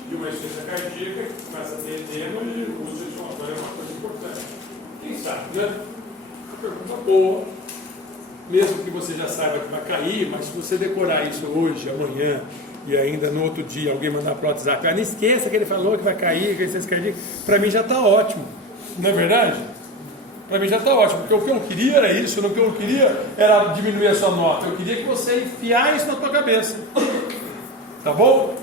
de uma insuficiência cardíaca que começa a ter edema e o uso de anti-inflamatório é uma coisa importante. Quem sabe, né? Uma pergunta boa, mesmo que você já saiba que vai cair, mas se você decorar isso hoje, amanhã e ainda no outro dia alguém mandar para o WhatsApp, não esqueça que ele falou que vai cair, que é insuficiência cardíaca, para mim já está ótimo, não é verdade? Para mim já está ótimo, porque o que eu queria era isso, o que eu queria era diminuir a sua nota, eu queria que você enfiar isso na tua cabeça, tá bom?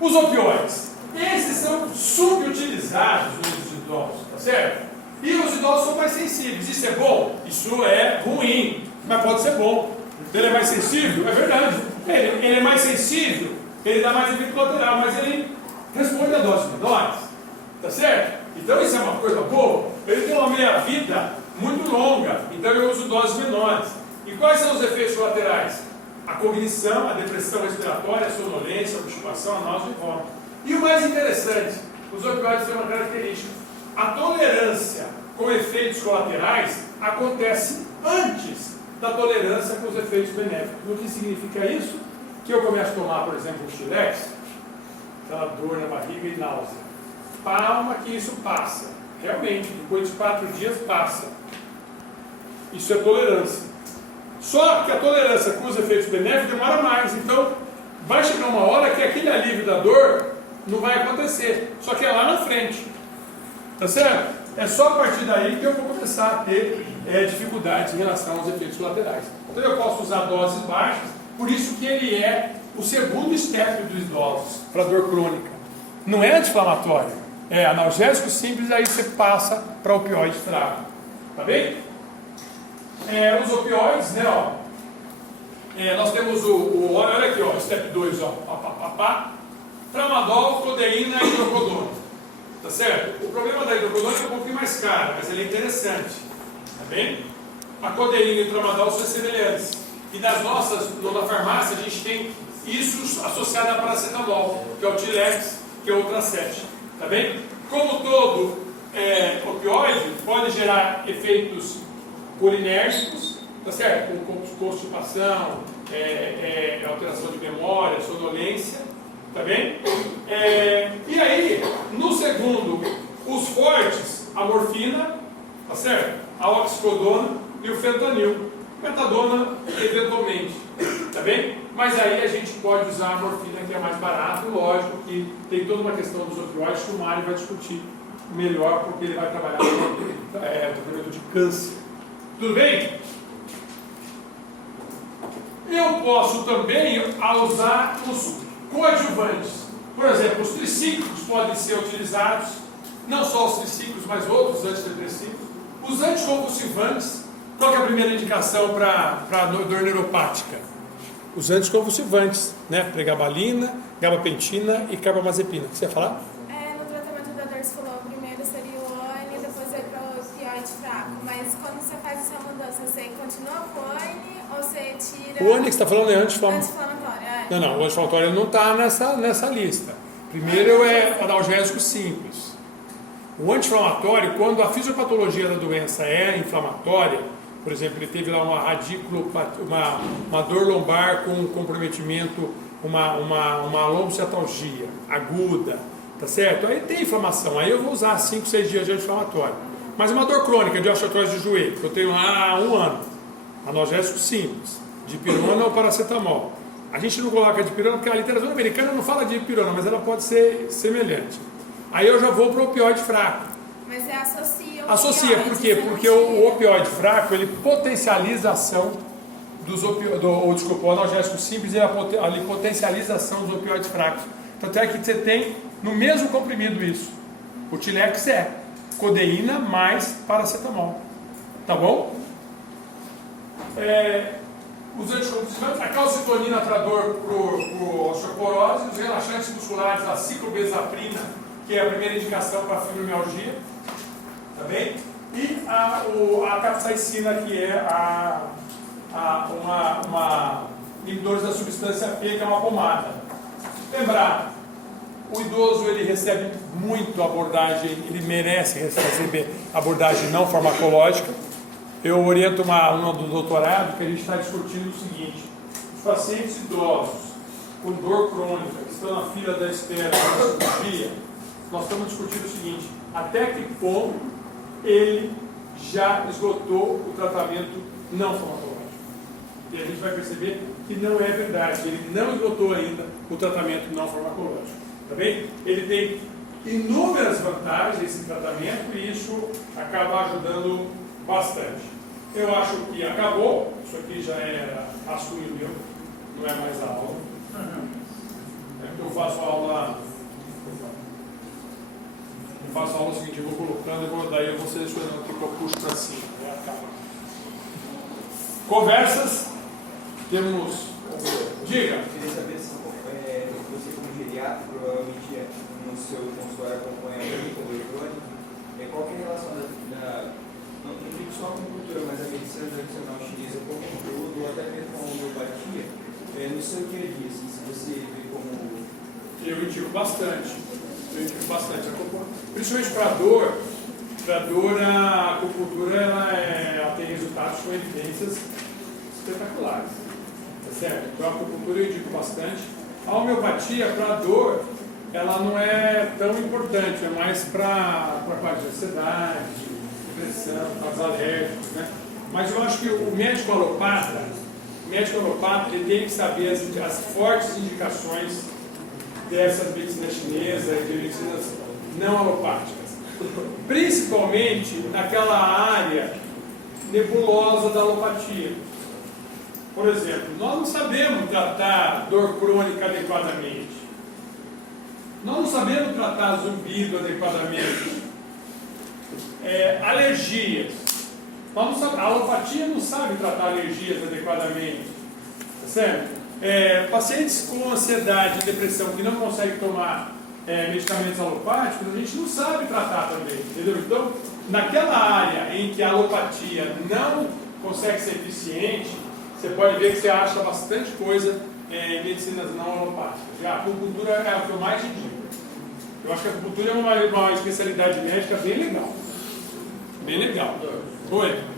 Os opioides, esses são subutilizados nos idosos, tá certo? E os idosos são mais sensíveis. Isso é bom? Isso é ruim, mas pode ser bom. Ele é mais sensível? É verdade. Ele é mais sensível, ele dá mais efeito colateral, mas ele responde a doses menores. Tá certo? Então isso é uma coisa boa. Ele tem uma meia-vida muito longa, então eu uso doses menores. E quais são os efeitos colaterais? A cognição, a depressão respiratória, a sonolência, a obstipação, a náusea e vômito. E o mais interessante, os opioides têm uma característica. A tolerância com efeitos colaterais acontece antes da tolerância com os efeitos benéficos. O que significa isso? Que eu começo a tomar, por exemplo, o Xilex, aquela dor na barriga e náusea. Palma que isso passa. Realmente, depois de 4 dias passa. Isso é tolerância. Só que a tolerância com os efeitos benéficos demora mais. Então, vai chegar uma hora que aquele alívio da dor não vai acontecer. Só que é lá na frente. Tá certo? É só a partir daí que eu vou começar a ter dificuldades em relação aos efeitos colaterais. Então eu posso usar doses baixas, por isso que ele é o segundo step dos idosos para dor crônica. Não é anti-inflamatório, é analgésico simples, aí você passa para opioide fraco. Tá bem? Os opioides, né, ó. Nós temos olha aqui, ó, step 2, ó. Tramadol, codeína e hidrocodona. Tá certo? O problema da hidrocodona é um pouquinho mais caro, mas ele é interessante. Tá bem? A codeína e o tramadol são semelhantes. E na farmácia a gente tem isso associado a paracetamol, que é o Tilex, que é o Tracet, tá bem? Como todo opioide, pode gerar efeitos colinérgicos, tá certo? Como constipação, alteração de memória, sonolência, tá bem? E aí, no segundo, os fortes, a morfina, tá certo? A oxicodona e o fentanil. Metadona, eventualmente, tá bem? Mas aí a gente pode usar a morfina, que é mais barato, lógico que tem toda uma questão dos opioides que o Mário vai discutir melhor, porque ele vai trabalhar no tratamento de câncer. Tudo bem? Eu posso também usar os coadjuvantes. Por exemplo, os tricíclicos podem ser utilizados, não só os tricíclicos, mas outros antidepressivos. Os anticonvulsivantes, qual que é a primeira indicação para dor neuropática? Os anticonvulsivantes, né? Pregabalina, gabapentina e carbamazepina. O que você ia falar? No tratamento da dor, você falou, primeiro seria o ONI, depois vai para o opioide fraco. Mas quando você faz essa mudança, você continua com o ONI ou você tira... O ONI que você está falando é anti-inflamatório. Anti-inflamatório, Não, o anti-inflamatório não está nessa lista. Primeiro é analgésico simples. O anti-inflamatório, quando a fisiopatologia da doença é inflamatória, por exemplo, ele teve lá uma dor lombar com comprometimento, uma lombociatalgia aguda, tá certo? Aí tem inflamação, aí eu vou usar 5, 6 dias de anti-inflamatório. Mas uma dor crônica de osteoartrose de joelho, que eu tenho há 1 ano, analgésico simples, dipirona ou paracetamol. A gente não coloca dipirona porque a literatura americana não fala de dipirona, mas ela pode ser semelhante. Aí eu já vou para o opioide fraco. Mas associa. Associa, por quê? Porque o opioide fraco, ele potencializa a ação o analgésico simples, ele potencializa a ação dos opioides fracos. Tanto é que você tem no mesmo comprimido isso. O Tilex é codeína mais paracetamol. Tá bom? Os anticonvulsivantes, a calcitonina para dor por osteoporose, os relaxantes musculares, a ciclobenzaprina, que é a primeira indicação para fibromialgia, tá bem? E a capsaicina, que é uma inibidor da substância P, que é uma pomada. Lembrar, o idoso ele recebe muito abordagem, ele merece receber abordagem não farmacológica. Eu oriento uma aluna do doutorado que a gente está discutindo o seguinte: os pacientes idosos com dor crônica, que estão na fila da espera da cirurgia, nós estamos discutindo o seguinte: até que ponto ele já esgotou o tratamento não farmacológico. E a gente vai perceber que não é verdade, ele não esgotou ainda o tratamento não farmacológico. Tá bem? Ele tem inúmeras vantagens esse tratamento e isso acaba ajudando bastante. Eu acho que acabou, isso aqui já era rascunho meu, não é mais a aula. Eu faço a aula. Eu faço a aula seguinte, eu vou colocando, daí eu vou selecionando o que eu puxo para cima. Conversas, temos. Diga. Eu queria saber se você, como geriatra, provavelmente no seu consultório acompanha muito o eletrônico, qual que é a relação não digo só com a cultura, mas a medicina tradicional chinesa com o conteúdo, ou até mesmo com a homeopatia, no seu dia a dia, assim, se você vê como... Eu indico bastante. Principalmente para dor, a acupuntura ela tem resultados com evidências espetaculares. Tá certo? Então a acupuntura eu indico bastante. A homeopatia para dor, ela não é tão importante, é mais para parte de ansiedade, depressão, casos alérgicos, né? Mas eu acho que o médico alopata, ele tem que saber as fortes indicações dessas medicinas chinesas e de medicinas não alopáticas, principalmente naquela área nebulosa da alopatia. Por exemplo, nós não sabemos tratar dor crônica adequadamente, nós não sabemos tratar zumbido adequadamente, alergias, a alopatia não sabe tratar alergias adequadamente, tá certo? Pacientes com ansiedade e depressão que não conseguem tomar medicamentos alopáticos, a gente não sabe tratar também, entendeu? Então, naquela área em que a alopatia não consegue ser eficiente, você pode ver que você acha bastante coisa em medicinas não alopáticas. E a acupuntura é o que eu mais indico. Eu acho que a acupuntura é uma especialidade médica bem legal. Bem legal. Oi?